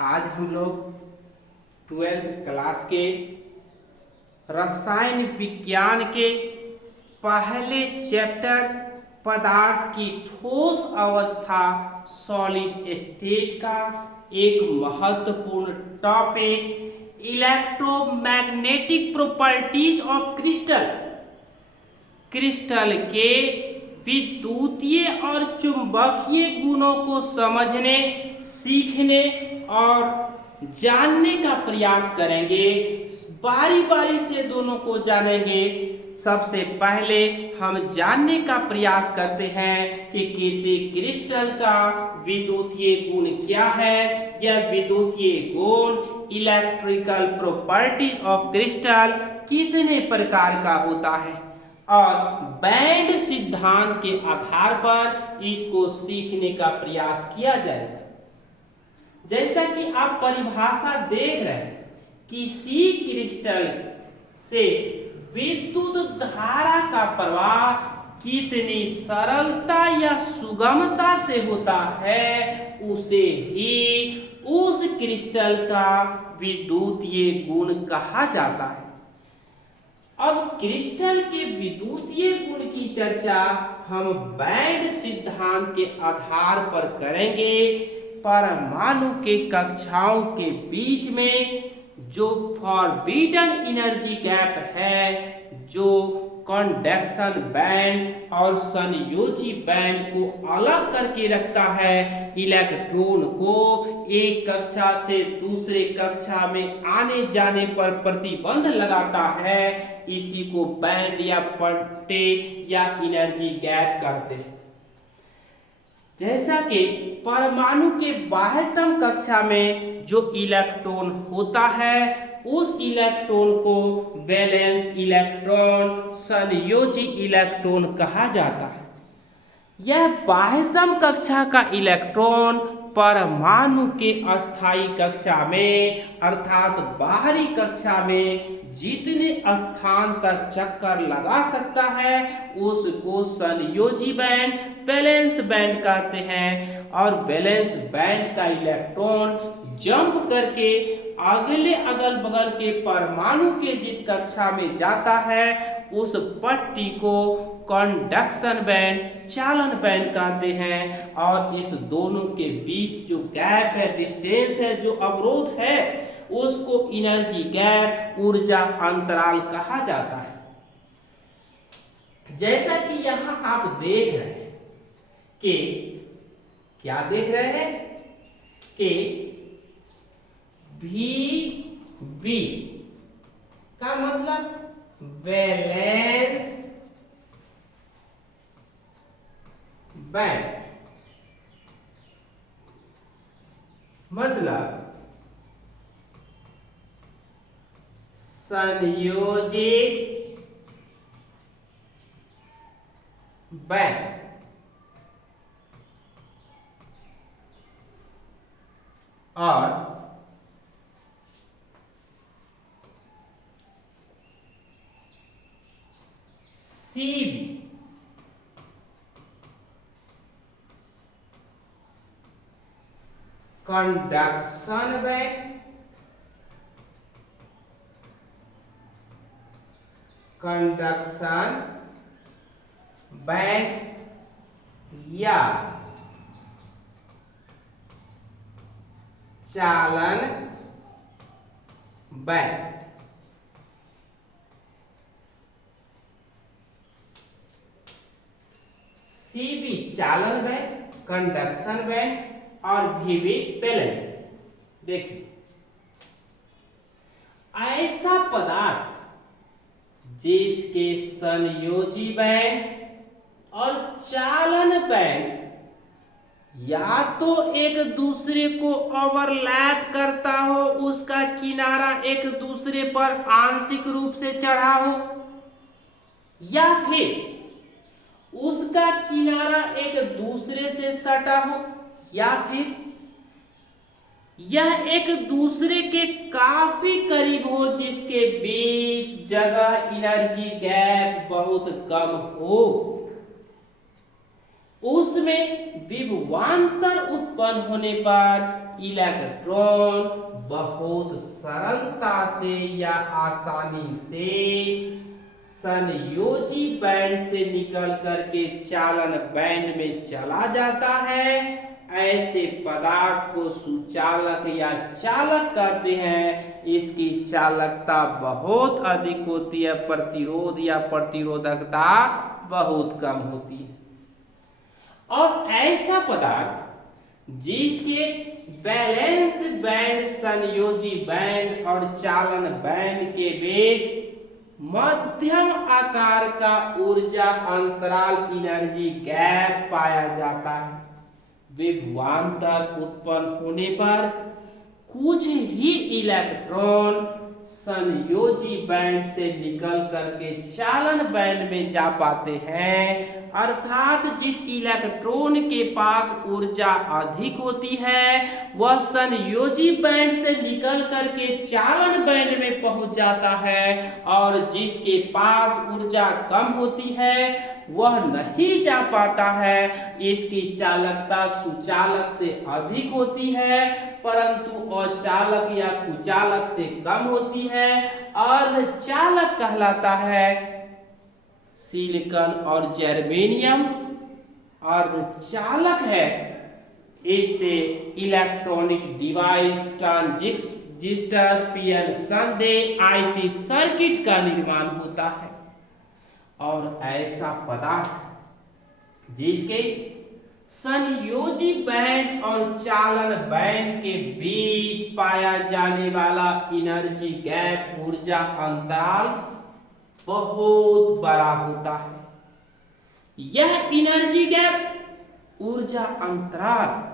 आज हम लोग 12th क्लास के रसायन विज्ञान के पहले चैप्टर पदार्थ की ठोस अवस्था सॉलिड स्टेट का एक महत्वपूर्ण topic electromagnetic properties of crystal, crystal के विद्युतीय और चुंबकीय गुणों को समझने, सीखने और जानने का प्रयास करेंगे। बारी बारी से दोनों को जानेंगे। सबसे पहले हम जानने का प्रयास करते हैं कि किसी क्रिस्टल का विद्युतीय गुण क्या है। यह विद्युतीय गुण इलेक्ट्रिकल प्रॉपर्टीज ऑफ क्रिस्टल कितने प्रकार का होता है और बैंड सिद्धांत के आधार पर इसको सीखने का प्रयास किया जाएगा। जैसा कि आप परिभाषा देख रहे हैं, किसी क्रिस्टल से विद्युत धारा का प्रवाह कितनी सरलता या सुगमता से होता है, उसे ही उस क्रिस्टल का विद्युतीय गुण कहा जाता है। अब क्रिस्टल के विद्युतीय गुण की चर्चा हम बैंड सिद्धांत के आधार पर करेंगे। परमाणु के कक्षाओं के बीच में जो फॉरबिडन एनर्जी गैप है, जो कंडक्शन बैंड और संयोजी बैंड को अलग करके रखता है, इलेक्ट्रॉन को एक कक्षा से दूसरे कक्षा में आने जाने पर प्रतिबंध लगाता है, इसी को बैंड या पट्टे या एनर्जी गैप कहते हैं। जैसा कि परमाणु के बाह्यतम कक्षा में जो इलेक्ट्रॉन होता है, उस इलेक्ट्रॉन को वैलेंस इलेक्ट्रॉन, संयोजी इलेक्ट्रॉन कहा जाता है। यह बाह्यतम कक्षा का इलेक्ट्रॉन परमाणु के अस्थायी कक्षा में अर्थात बाहरी कक्षा में जितने स्थान तक चक्कर लगा सकता है, उसको संयोजी बैंड, वैलेंस बैंड कहते हैं। और वैलेंस बैंड का इलेक्ट्रॉन जंप करके अगले अगल बगल के परमाणु के जिस कक्षा में जाता है, उस पट्टी को कंडक्शन बैंड, चालन बैंड कहते हैं। और इस दोनों के बीच जो गैप है, डिस्टेंस है, जो अवरोध है, उसको एनर्जी गैप, ऊर्जा अंतराल कहा जाता है। जैसा कि यहां आप देख रहे हैं कि क्या देख रहे हैं कि VB का मतलब वैलेंस बैंड, मतलब संयोजी बैंड, और CB conduction band, conduction band या चालन बैंड। CB चालन बैंड, कंडक्शन बैंड और VB वैलेंस। देखिए, ऐसा पदार्थ जिसके संयोजी बैंड और चालन बैंड या तो एक दूसरे को ओवरलैप करता हो, उसका किनारा एक दूसरे पर आंशिक रूप से चढ़ा हो, या फिर उसका किनारा एक दूसरे से सटा हो, या फिर यह एक दूसरे के काफी करीब हो, जिसके बीच जगह एनर्जी गैप बहुत कम हो, उसमें विभवांतर उत्पन्न होने पर इलेक्ट्रॉन बहुत सरलता से या आसानी से संयोजी बैंड से निकल करके चालन बैंड में चला जाता है। ऐसे पदार्थ को सुचालक या चालक कहते हैं। इसकी चालकता बहुत अधिक होती है, प्रतिरोध या प्रतिरोधकता बहुत कम होती है। और ऐसा पदार्थ जिसके बैलेंस बैंड, संयोजी बैंड और चालन बैंड के बीच मध्यम आकार का ऊर्जा अंतराल एनर्जी गैप पाया जाता है। विभवांतर उत्पन्न होने पर कुछ ही इलेक्ट्रॉन संयोजी बैंड से निकल करके चालन बैंड में जा पाते हैं। अर्थात जिस इलेक्ट्रॉन के पास ऊर्जा अधिक होती है वह संयोजी बैंड से निकल करके चालन बैंड में पहुंच जाता है, और जिसके पास ऊर्जा कम होती है वह नहीं जा पाता है। इसकी चालकता सुचालक से अधिक होती है परंतु अचालक या कुचालक से कम होती है। अर्धचालक कहलाता है। सिलिकॉन और जर्मेनियम अर्धचालक है। इससे इलेक्ट्रॉनिक डिवाइस, ट्रांजिस्टर, पीएन संदेश, आईसी सर्किट का निर्माण होता है। और ऐसा पदार्थ जिसके संयोजी बैंड और चालन बैंड के बीच पाया जाने वाला एनर्जी गैप, ऊर्जा अंतराल बहुत बड़ा होता है। यह एनर्जी गैप, ऊर्जा अंतराल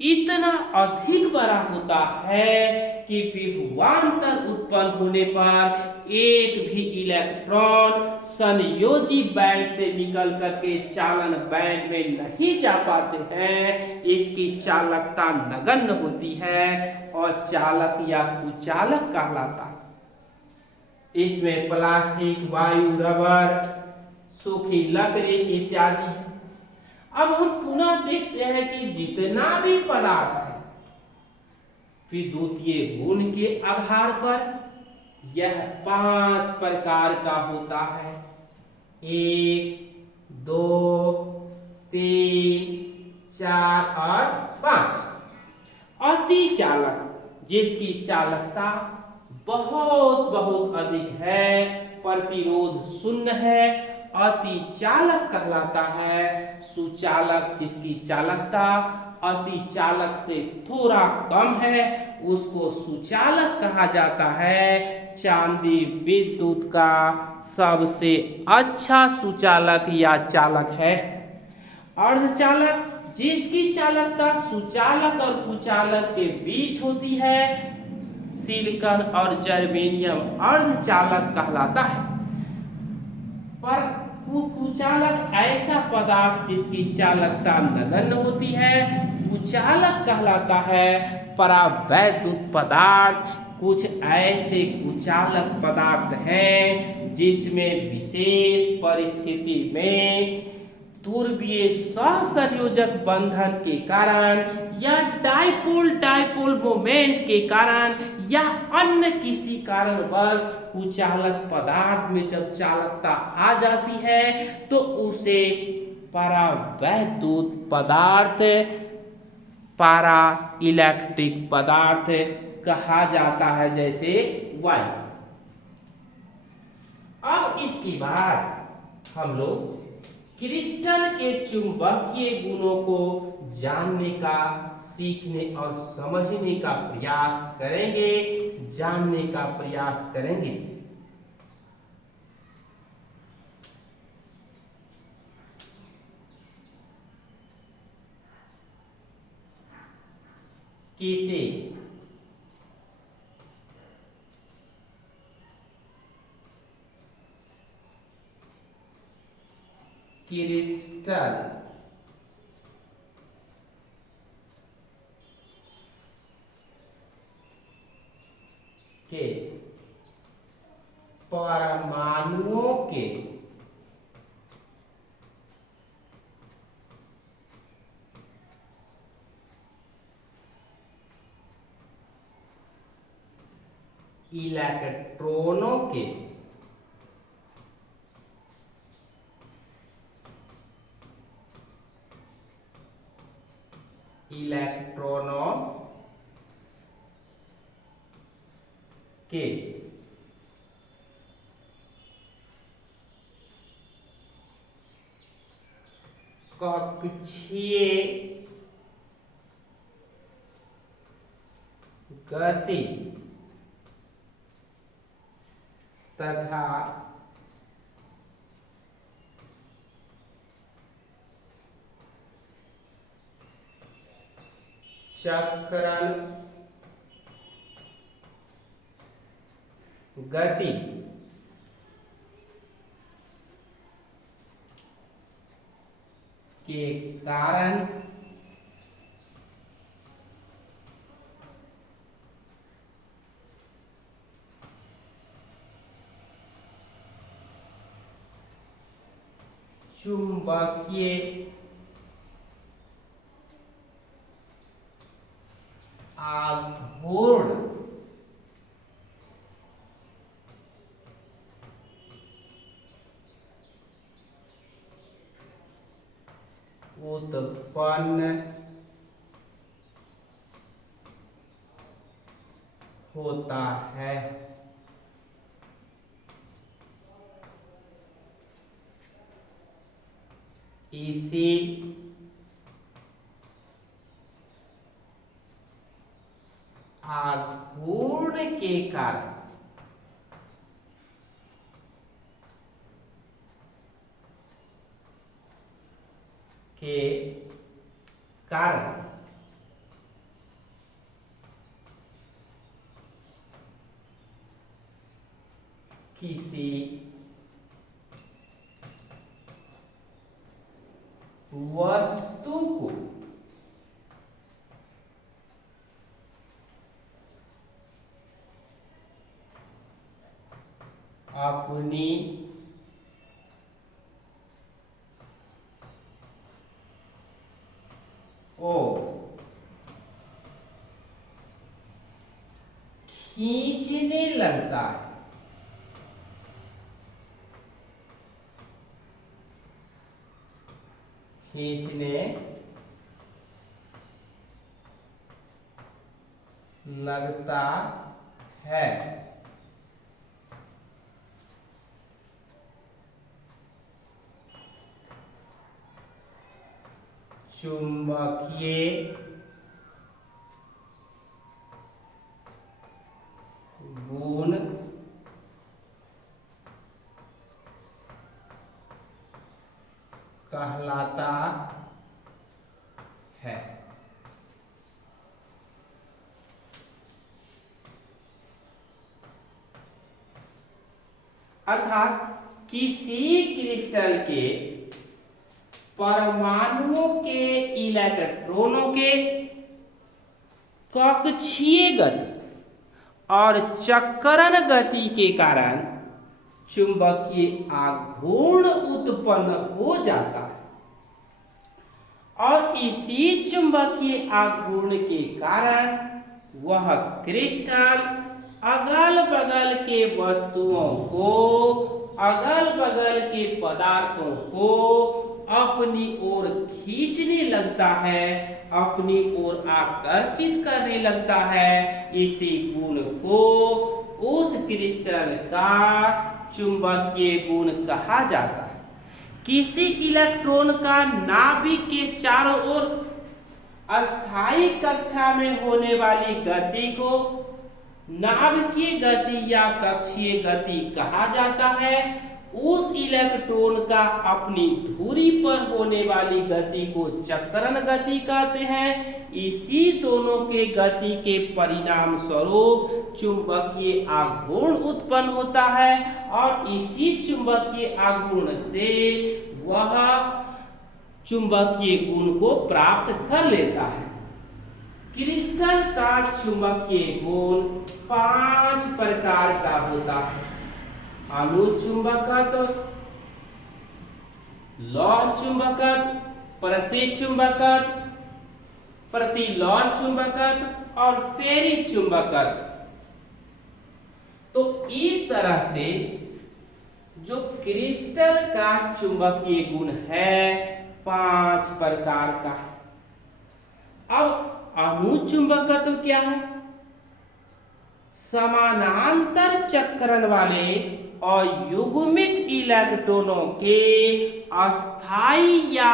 इतना अधिक बड़ा होता है कि विभवांतर उत्पन्न होने पर एक भी इलेक्ट्रॉन संयोजी बैंड से निकल करके चालन बैंड में नहीं जा पाते हैं। इसकी चालकता नगण्य होती है और चालक या कुचालक कहलाता है। इसमें प्लास्टिक, वायु, रबर, सूखी लकड़ी इत्यादि है। अब हम पुनः देखते हैं कि जितना भी पदार्थ है विद्युतीय गुण के आधार पर यह 5 प्रकार का होता है। 1, 2, 3, 4 और 5। अति चालक जिसकी चालकता बहुत बहुत अधिक है, प्रतिरोध शून्य है, अति चालक कहलाता है। सुचालक जिसकी चालकता अति चालक से थोड़ा कम है उसको सुचालक कहा जाता है। चांदी विद्युत का सबसे अच्छा सुचालक या चालक है। अर्धचालक जिसकी चालकता सुचालक और कुचालक के बीच होती है। सिलिकॉन और जर्मेनियम अर्धचालक कहलाता है। पर कुचालक ऐसा पदार्थ जिसकी चालकता नगण्य होती है, कुचालक कहलाता है। परावैद्युत पदार्थ कुछ ऐसे कुचालक पदार्थ हैं जिसमें विशेष परिस्थिति में ध्रुवीय सहसंयोजक बंधन के कारण या डाइपोल मोमेंट के कारण या अन्य किसी कारणवश कुचालक पदार्थ में जब चालकता आ जाती है तो उसे परावैद्युत पदार्थ, पारा इलेक्ट्रिक पदार्थ कहा जाता है, जैसे वायु। अब इसके बाद हम लोग क्रिस्टल के चुंबकीय गुणों को जानने का, सीखने और समझने का प्रयास करेंगे, जानने का प्रयास करेंगे। कैसे क्रिस्टल के परमाणुओं के इलेक्ट्रॉनों के कक्षीय गति तथा चक्रण गति के कारण चुंबकीय आघूर्ण उत्पन्न होता है। इसी आघूर्ण के कारण किसी वस्तु को अपनी ओर खींचने लगता है। खींचने लगता है। चुंबकीय गुण कहलाता है। अर्थात किसी क्रिस्टल के परमाणुओं के इलेक्ट्रॉनों के कक्षीय गति और चक्रण गति के कारण चुंबकीय आघूर्ण उत्पन्न हो जाता है और इसी चुंबकीय आघूर्ण के कारण वह क्रिस्टल अगल बगल के वस्तुओं को, अगल बगल के पदार्थों को अपनी ओर खींचने लगता है, अपनी ओर आकर्षित करने लगता है। इसी गुण को उस क्रिस्टल का चुंबकीय गुण कहा जाता है। किसी इलेक्ट्रॉन का नाभिक के चारों ओर अस्थायी कक्षा में होने वाली गति को नाभिकीय गति या कक्षीय गति कहा जाता है। उस इलेक्ट्रॉन का अपनी धुरी पर होने वाली गति को चक्रण गति कहते हैं। इसी दोनों के गति के परिणाम स्वरूप चुंबकीय आघूर्ण उत्पन्न होता है और इसी चुंबकीय आघूर्ण से वह चुंबकीय गुण को प्राप्त कर लेता है। क्रिस्टल का चुंबकीय गुण 5 प्रकार का होता है। अनुचुंबकत्व, लौह चुंबकत्व, प्रतिचुंबकत्व, प्रतिलौह चुंबकत्व और फेरी चुंबकत्व। तो इस तरह से जो क्रिस्टल का चुंबकीय गुण है 5 प्रकार का है। अब अणुचुंबकत्व क्या है? समानांतर चक्रण वाले और युग्मित इलेक्ट्रॉनों के अस्थाई या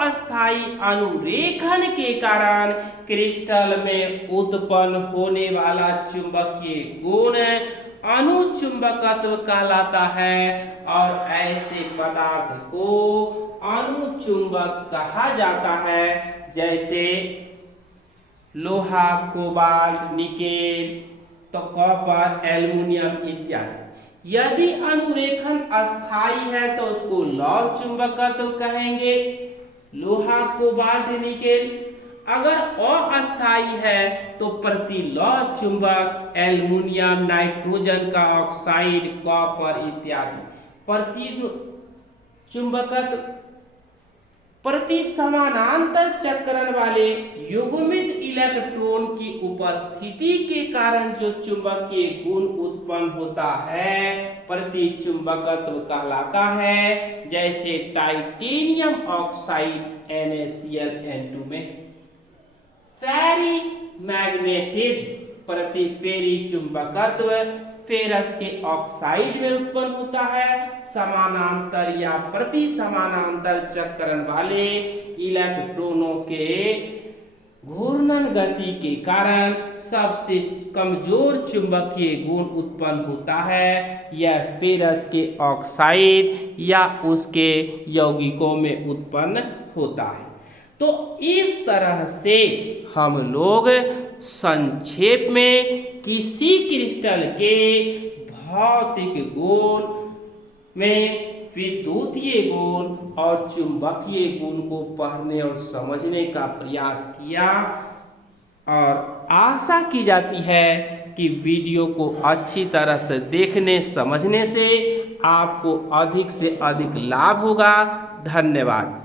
अस्थाई अनुरेखन के कारण क्रिस्टल में उत्पन्न होने वाला चुंबकीय गुण अणुचुंबकत्व कहलाता है और ऐसे पदार्थ को अणुचुंबक कहा जाता है, जैसे लोहा, कोबाल्ट, निकेल, तो कॉपर, एल्युमिनियम इत्यादि। यदि अनुरेखन अस्थाई है तो उसको लौह चुंबकत्व कहेंगे, लोहा, कोबाल्ट, निकेल। अगर अस्थाई है तो प्रतिलौह चुंबक एल्युमिनियम, नाइट्रोजन का ऑक्साइड, कॉपर इत्यादि। प्रति चुंबकत्व प्रति समानांतर चक्रण वाले युग्मित इलेक्ट्रॉन की उपस्थिति के कारण जो चुंबकीय गुण उत्पन्न होता है प्रति चुंबकत्व कहलाता है, जैसे टाइटेनियम ऑक्साइड NaClN2 में। फेरी मैग्नेटिज्म प्रति फेरी चुंबकत्व फेरस के ऑक्साइड में उत्पन्न होता है। समानांतर या प्रति समानांतर चक्रण वाले इलेक्ट्रॉनों के घूर्णन गति के कारण सबसे कमजोर चुंबकीय गुण उत्पन्न होता है। यह फेरस के ऑक्साइड या उसके यौगिकों में उत्पन्न होता है। तो इस तरह से हम लोग संक्षेप में किसी क्रिस्टल के भौतिक गुण में विद्युतीय गुण और चुंबकीय गुण को पढ़ने और समझने का प्रयास किया और आशा की जाती है कि वीडियो को अच्छी तरह से देखने समझने से आपको अधिक से अधिक लाभ होगा। धन्यवाद।